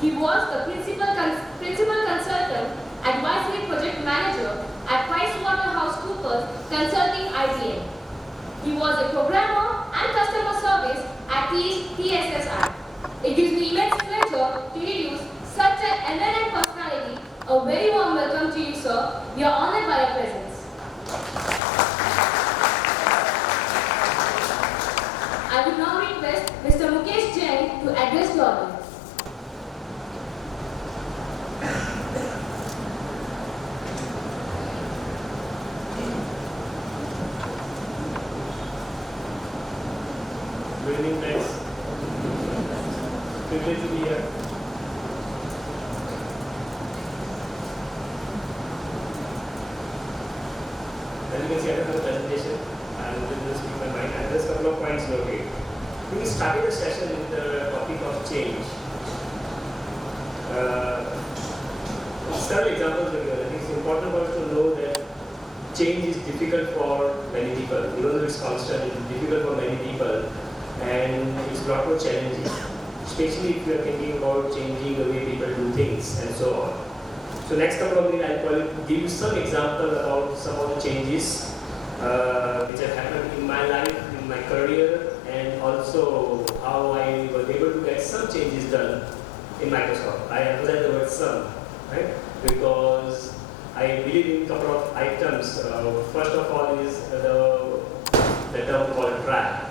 He was the principal consultant, advisory project manager at PricewaterhouseCoopers Consulting IBM. He was a programmer and customer service at TSSI. It gives me immense pleasure to introduce such an eminent personality. A very warm welcome to you, sir. We are honored by your presence. I would now request Mr. Mukesh Jain to address the audience. Good evening, friends. Privileged to be here. As you can see, I have a presentation. I will just speak my mind. And there's a couple of points noted. We started the session with the topic of change. Several examples were given. I think it's important for us to know that change is difficult for many people. Even though it's constant, it's difficult for many people. And it's a lot more challenging, especially if you are thinking about changing the way people do things and so on. So next couple of minutes, I'll probably give you some example about some of the changes which have happened in my life, in my career, and also how I was able to get some changes done in Microsoft. I emphasize the word some, right? Because I believe in a couple of items. First of all is the term called try.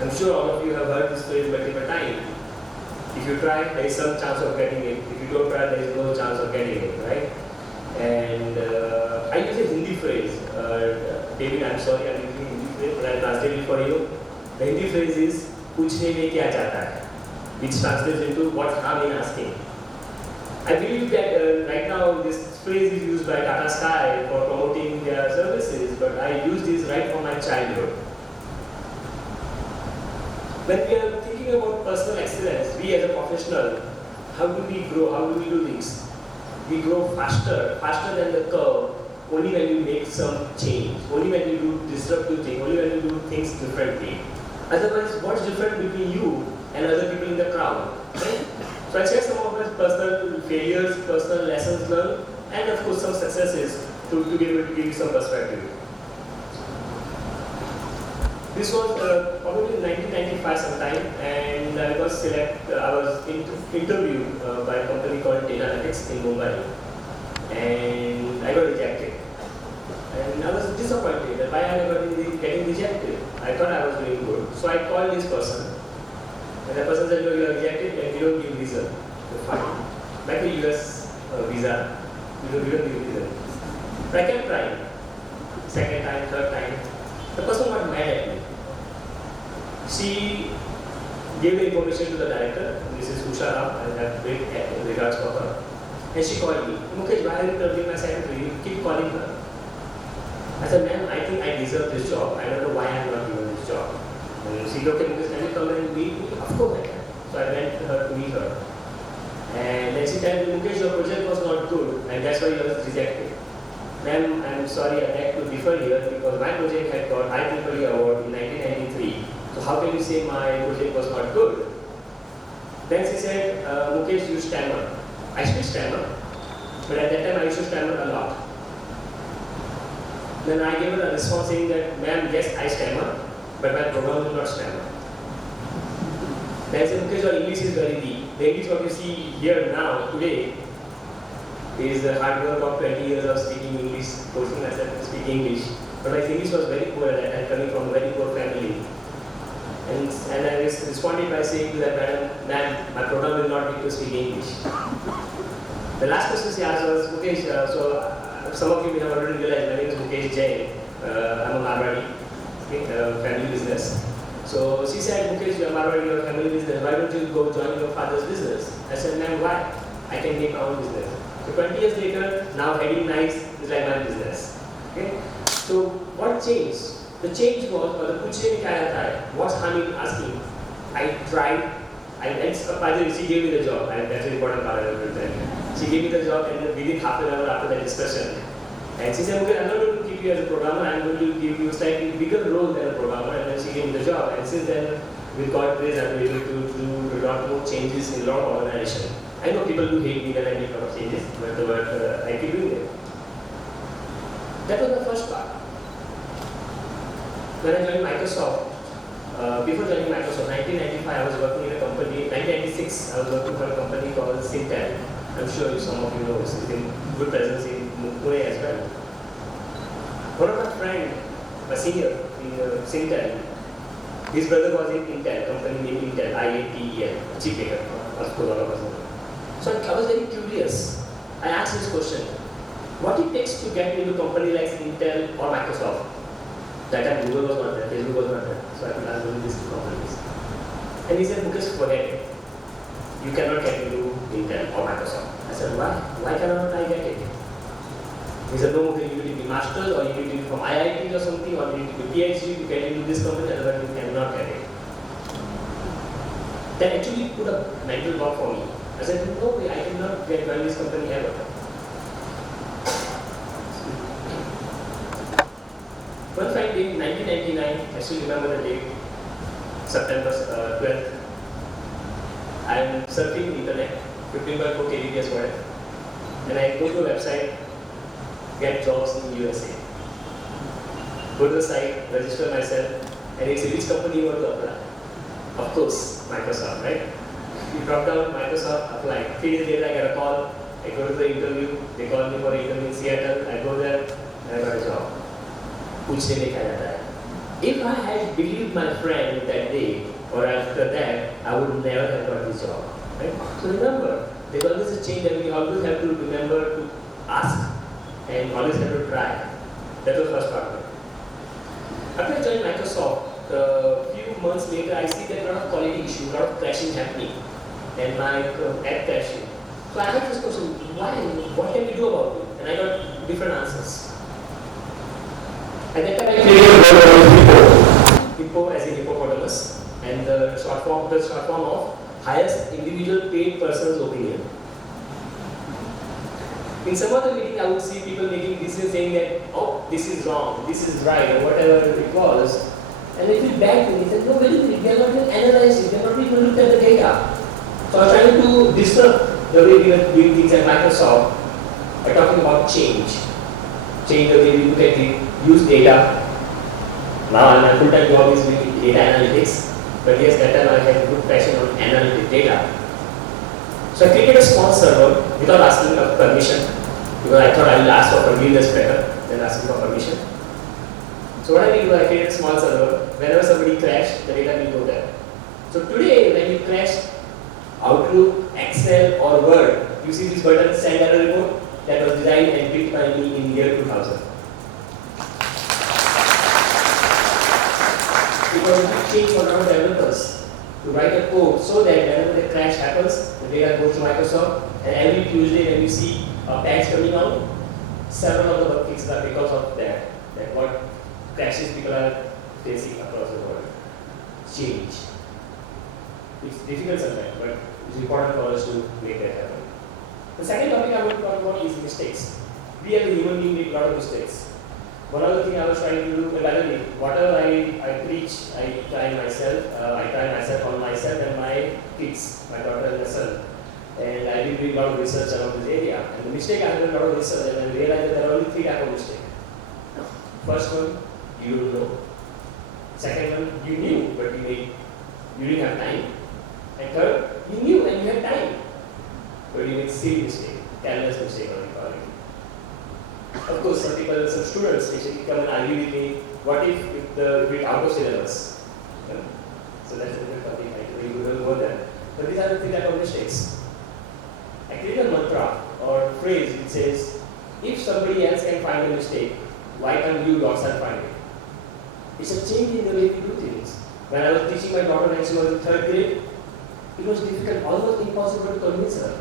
I'm sure all of you have heard this phrase multiple times. If you try, there is some chance of getting it. If you don't try, there is no chance of getting it, right? And I use a Hindi phrase. David, I'm sorry, I'm using Hindi phrase, but I'll translate it for you. The Hindi phrase is, पूछने में क्या जाता है? Which translates into what harm in asking. I believe that right now this phrase is used by Tata Sky for promoting their services, but I use this right from my childhood. When we are thinking about personal excellence, we as a professional, how do we grow? How do we do things? We grow faster than the curve, only when you make some change, only when you do disruptive things, only when you do things differently. Otherwise, what's different between you and other people in the crowd? Right? So I share some of my personal failures, personal lessons learned, and of course some successes to be able to give you some perspective. This was probably in 1995 sometime, and I was interviewed by a company called Datalytics in Mumbai, and I got rejected. And I was disappointed that why I was getting rejected. I thought I was doing good, so I called this person, and the person said, "No, you are rejected, and we don't give visa." So fine, like a US visa, we don't give visa. But I kept trying. Second time, third time, the person got mad at me. She gave the information to the director, this is Usha Ram, I have great regards for her. And she called me, "Mukesh, why are you telling my secretary? You keep calling her." I said, "Ma'am, I think I deserve this job. I don't know why I am not given this job." And she looked at me, "Can you come and meet me?" "Of course I can." So I went to her to meet her. And then she told me, "Mukesh, your project was not good, and that's why you were rejected." "Ma'am, I'm sorry, I beg to differ here because my project had got IEEE award in 1993. So how can you say my project was not good?" Then she said, "Mukesh, you stammer." I still stammer, but at that time I used to stammer a lot. Then I gave her a response saying that, "Ma'am, yes, I stammer, but my program will not stammer." Then I said, "Mukesh, your English is very weak. The English what you see here now, today, is the hard work of 20 years of speaking English, forcing myself to speak English. But my English was very poor at that time, coming from a very poor family. And I responded by saying to that "Ma'am, my program will not need to speak English." The last question she asked was, "Mukesh, some of you may have already realized my name is Mukesh Jain. I'm a Marwadi, family business." So she said, "Mukesh, you are Marwadi, your family business. Why don't you go join your father's business?" I said, "Ma'am, why? I can make my own business." So 20 years later, now heading nice is like my business. Okay? So what changed? The change was, or the पूछने में क्या रहता है? What's harm in asking? I tried. By the way, she gave me the job. That's the important part I will tell you. She gave me the job, and within half an hour after that discussion, and she said, "Okay, I'm not going to keep you as a programmer. I'm going to give you a slightly bigger role than a programmer." And then she gave me the job. And since then, with God grace, I'm able to do a lot more changes in a lot of organizations. I know people who hate me when I make a lot of changes, but I keep doing it. That was the first part. When I joined Microsoft, before joining Microsoft, 1995, I was working in a company. 1996, I was working for a company called Syntel. I'm sure some of you know it's in good presence in Pune as well. One of my friends, a senior in Syntel, his brother was in Intel, company named Intel, IATEL, chip maker, of course, all of us know. So I was very curious. I asked this question: what it takes to get into a company like Intel or Microsoft? That time Google was not there, Facebook was not there, so I could ask only these two companies. And he said, Mukesh, forget it. You cannot get into Intel or Microsoft. I said, why? Why cannot I get it? He said, no, you need to be masters, or you need to be from IIT or something, or you need to be PhD to get into this company, otherwise you cannot get it. That actually put a mental block for me. I said, no way, I cannot get join this company ever. One fine day in 1999, I still remember the date, September 12th. I'm surfing the internet, 15.4 kbps wide, and I go to a website, get jobs in USA. Go to the site, register myself, and it's which company you want to apply. Of course, Microsoft, right? You drop down Microsoft, apply. 3 days later, I get a call. I go to the interview. They call me for an interview in Seattle. I go there, and I got a job. पूछने लिखा जाता है. If I had believed my friend that day or after that, I would never have got this job. Right? So remember, there's always a change, and we always have to remember to ask and always have to try. That was the first part. After I joined Microsoft, a few months later, I see that a lot of quality issues, a lot of crashing happening, and my app crashing. So I asked this question: why? What can we do about it? And I got different answers. At that time, I created Hippo as in hippopotamus, and the short form of highest individual paid person's opinion. In some other meeting, I would see people making decisions saying that, oh, this is wrong, this is right, or whatever it was, and they feel bad to me. They said, no, wait a minute, they are not even analyzing, they are not even looked at the data. So I was trying to disrupt the way we were doing things at Microsoft by talking about change. Change the way we look at it, use data. Now my full-time job is doing data analytics, but yes, that time I had a good passion on analytic data. So I created a small server without asking for permission, because I thought I will ask for forgiveness better than asking for permission. So what I did was I created a small server. Whenever somebody crashed, the data will go there. So today, when you crash Outlook, Excel or Word, you see this button, send error report, that was designed and built by me in year 2000. It was a big change for our developers to write a code so that whenever the crash happens, the data goes to Microsoft, and every Tuesday when you see a patch coming out, several of the bug fixes are because of that what crashes people are facing across the world. Change. It's difficult sometimes, but it's important for us to make that happen. The second topic I want to talk about is mistakes. We as a human being make a lot of mistakes. One other thing I was trying to do, by the way, whatever I preach, I try myself on myself and my kids, my daughter and my son. And I did a lot of research around this area. And the mistake I did a lot of research, and I realized that there are only 3 types of mistakes. First one, you don't know. Second one, you knew, but you didn't have time. And third, you knew and you had time, but you made silly mistake, careless mistake on the calling. Of course, some students actually come and argue with me, what if it's out of syllabus? So that's a different topic, I will go there. But these are the 3 types of mistakes. I created a mantra or phrase which says, if somebody else can find a mistake, why can't you yourself find it? It's a change in the way we do things. When I was teaching my daughter when she was in 3rd grade, it was difficult, almost impossible to convince her.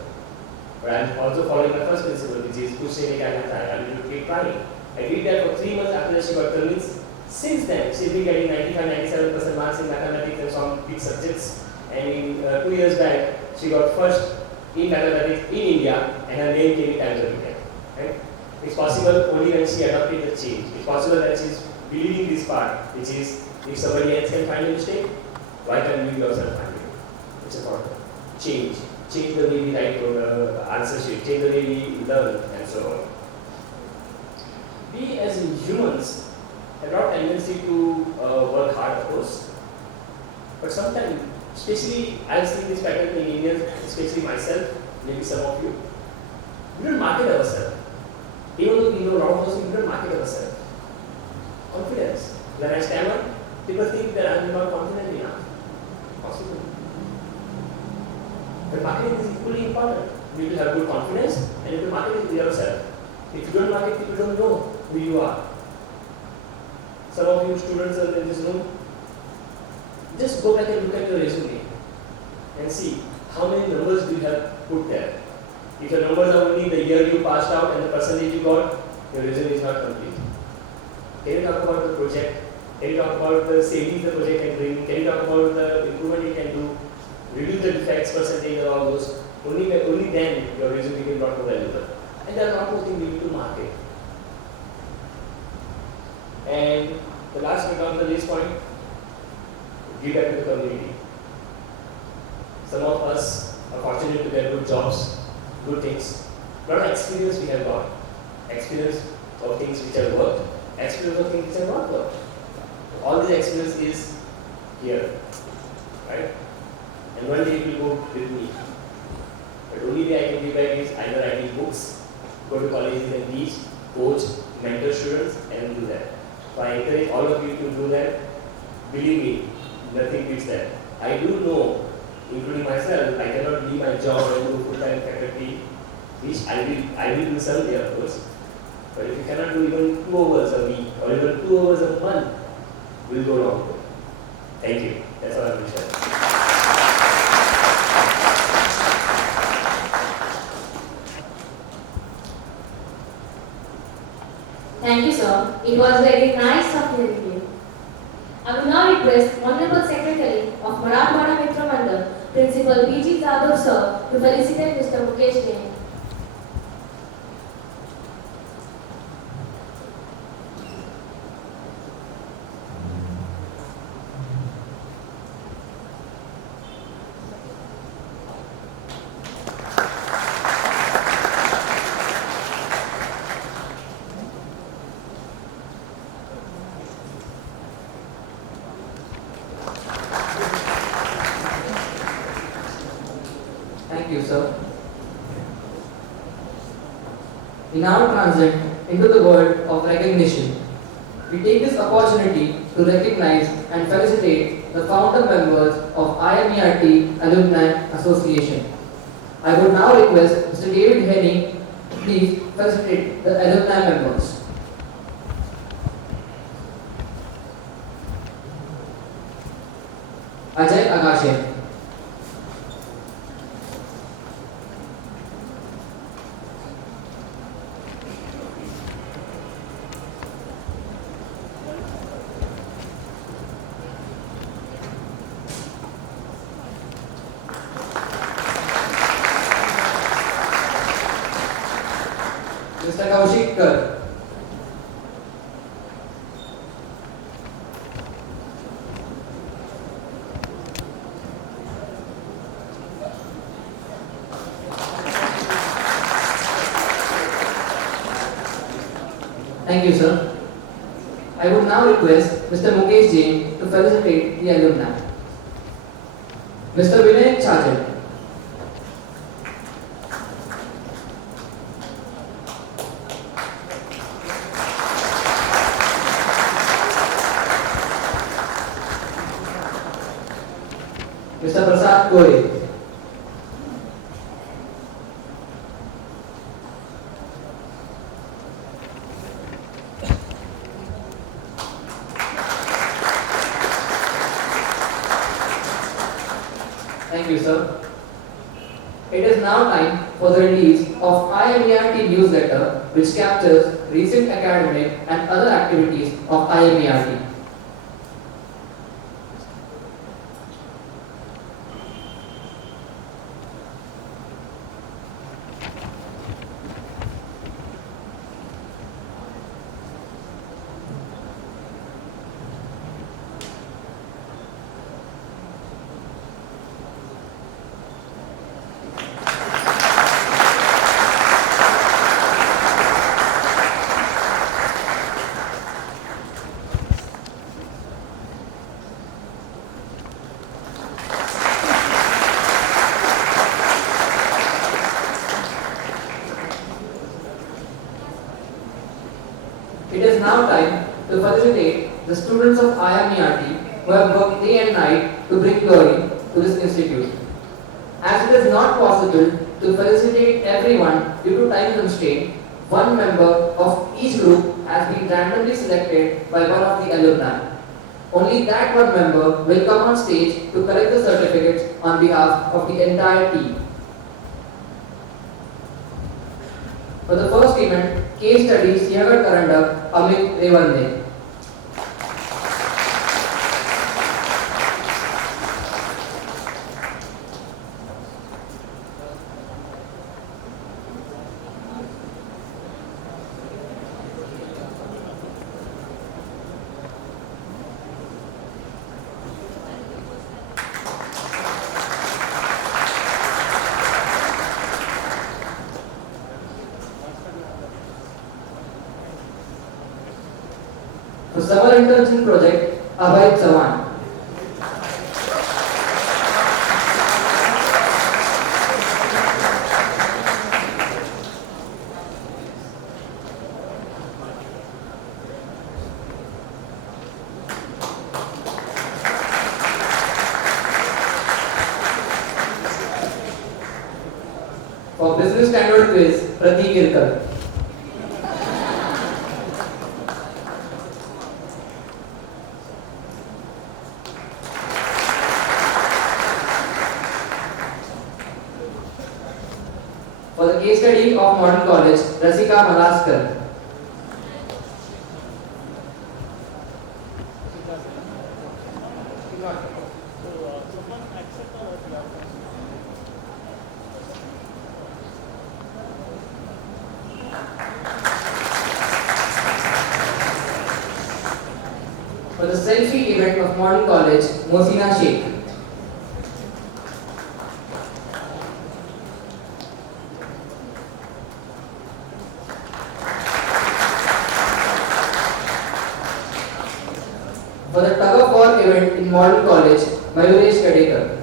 But I'm also following my first principle, which is push se lekar na I will keep trying. I did that for 3 months after she got convinced. Since then, she's been getting 95-97% marks in mathematics and some big subjects. And in 2 years back, she got first in mathematics in India, and her name came in Times of India. Right? It's possible only when she adopted the change. It's possible that she's believing this part, which is if somebody else can find a mistake, Why can't you yourself handle it? It's important. Change. Change the way we write answer sheet. Change the way we learn and so on. We as humans have not tendency to work hard, of course. But sometimes, especially I've seen this pattern in Indians, especially myself, maybe some of you, we don't market ourselves. Even though we know a lot of things, we don't market ourselves. Confidence. When I stammer, people think that I'm not confident enough. Possible. But marketing is equally important. You will have good confidence and you will market it yourself. If you don't market, people don't know who you are. Some of you students are in this room, just go back and look at your resume and see how many numbers do you have put there. If your numbers are only the year you passed out and the percentage you got, your resume is not complete. Can you talk about the project? Can you talk about the savings the project can bring? Can you talk about the improvement you can do? Reduce the defects percentage and all those. Only then your resume will not be valuable. And there are a lot more things we need to market. And the last but not the least point, give back to the community. Some of us are fortunate to get good jobs, good things. A lot of experience we have got. Experience of things which have worked, experience of things which have not worked. All this experience is here, right? And one day it will go with me. But only way I can give back is either writing books, go to colleges and teach, coach, mentor students, and do that. So I encourage all of you to do that. Believe me, nothing beats that. I do know, including myself, I cannot leave my job and do full-time faculty, which I will do someday, of course. But if you cannot do even 2 hours a week or even 2 hours a month, we'll go long. Thank you. That's all I will share. Thank you, sir. It was very nice of hearing you. I will now request Honorable Secretary of Marathwada Mitra Mandal, Principal B.G. Jadhav sir, to felicitate Mr. Mukesh Jain. Thank you, sir. We now transit into the world of recognition. We take this opportunity to recognize and felicitate the founder members of IMERT Alumni Association. I would now request Mr. David Henning to please felicitate the alumni members. Ajay Agashe. Mr. Kaushik Kar. Thank you, sir. I would now request Mr. Mukesh Jain to felicitate the alumni. Mr. Vinay Chajal. Mr. Prasad Gore. Thank you, sir. It is now time for the release of IMERT newsletter, which captures recent academic and other activities of IMERT. the students of IMERT who have worked day and night to bring glory to this institute. As it is not possible to felicitate everyone due to time constraint, one member of each group has been randomly selected by one of the alumni. Only that one member will come on stage to collect the certificates on behalf of the entire team. For the first event, case study Siagar Karanda, Amit Revande. For summer internship project, Abhay Chavan. For business standard quiz, Pratik Irkar. For the case study of Modern College, Rasika Malaskar. For the selfie event of Modern College, Mosina Sheikh. For the tug of war event in Modern College, Mayuresh Kadekar.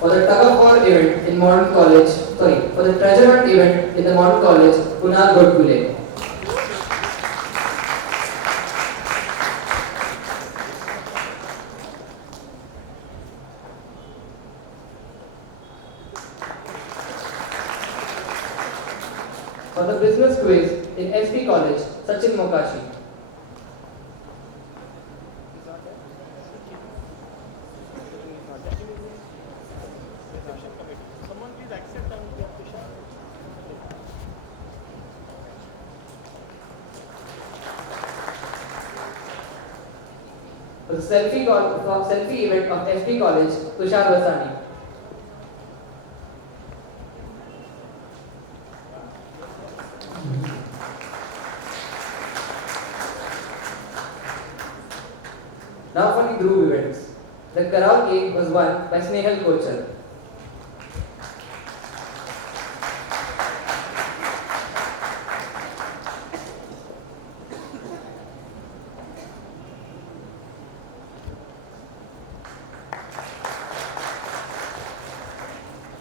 For the tug of war event in Modern College, for the treasure hunt event in the Modern College, Kunal Godkule. For the business quiz in SP College, Sachin Mokashi. For the selfie event of SP College, Tushar Vasani. Now for the group events. The karaoke was won by Snehal Kochar.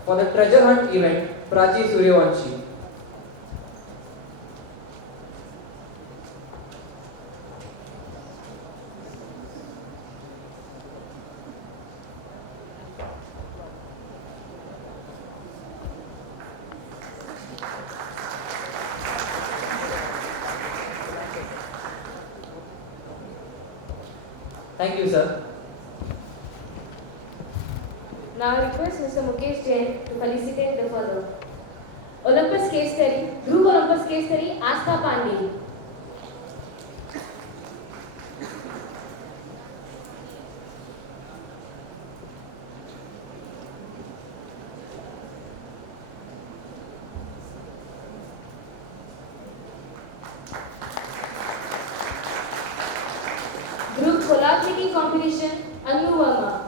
For the treasure hunt event, Prachi Suryavanshi. Thank you, sir. Now I request Mr. Mukesh Jain to felicitate the further. Olympus case study, Dhruv Olympus case study, Astha Pandey. Group Kolakriti competition, Anu Verma.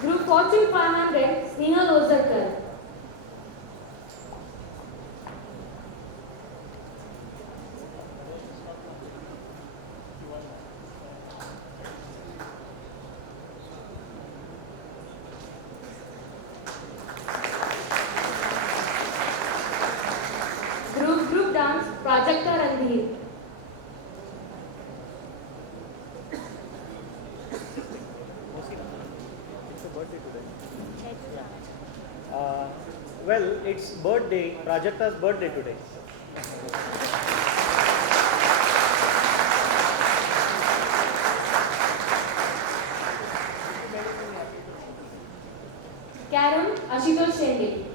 Group 500, Snehal Ozarkar. Group dance, Prajakta Randhir. It's a birthday today. Well, it's birthday, Prajakta's birthday today. Karam Ashutosh Shende.